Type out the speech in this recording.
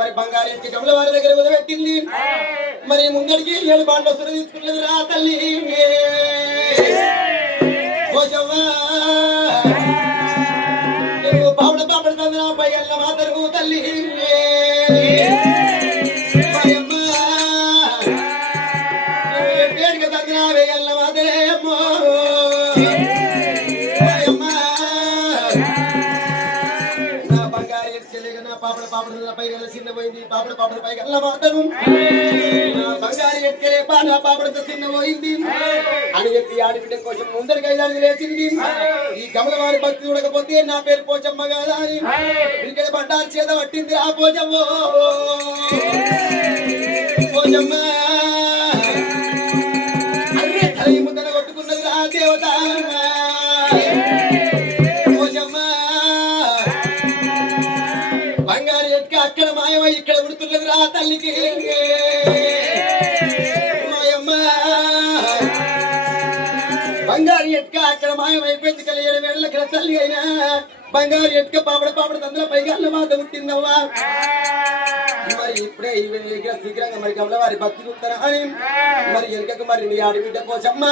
మరి బంగారు ఎత్తి కమల వారి దగ్గర వదిలిపెట్టింది మరి ముందడికి 7 బాండ్లు వస్తున్న తీసుకున్నది రా తల్లి పాపడ పాపడ తండ్రి పైగల్ల మాతరు తల్లి పేరుగా తండ్రి వేగల్ల మాతరే అమ్మో పాపడ పాపడ పైగల్ల చిన్న పోయింది పాపడ పాపడ పైగల్ల మాతను బంగారు ఎత్తుకెళ్ళే పాన పాపడతో చిన్న పోయింది అని చెప్పి ఆడబిడ్డ కోసం ముందరికి 5 అడుగులు లేచింది ఈ కమల వారి భక్తి చూడకపోతే నా పేరు పోచమ్మ కాదా అని ఇక్కడ పడ్డారు చేత పట్టింది ఆ పోచమ్మ పోచమ్మ అరే తల్లి ముద్దన కొట్టుకున్నది రా దేవత పోచమ్మ బంగారు ఎట్టుక అక్కడ మాయమై ఇక్కడ ఉడుతున్నది రా తల్లికి బంగారు ఎట్టుక అక్కడ మాయమైపోయింది కలి 7 వేళ్ళ ఇక్కడ తల్లి అయినా బంగారు ఎట్టుక పాపడ పాపడ తండ్రి పైగాళ్ళ మాత పుట్టిందవ్వా మరి ఇప్పుడే శీఘ్రంగా మరి కమల వారి భక్తి చూస్తారా అని మరి ఎనకకు మరి మీ ఆడబిడ్డ పోచమ్మ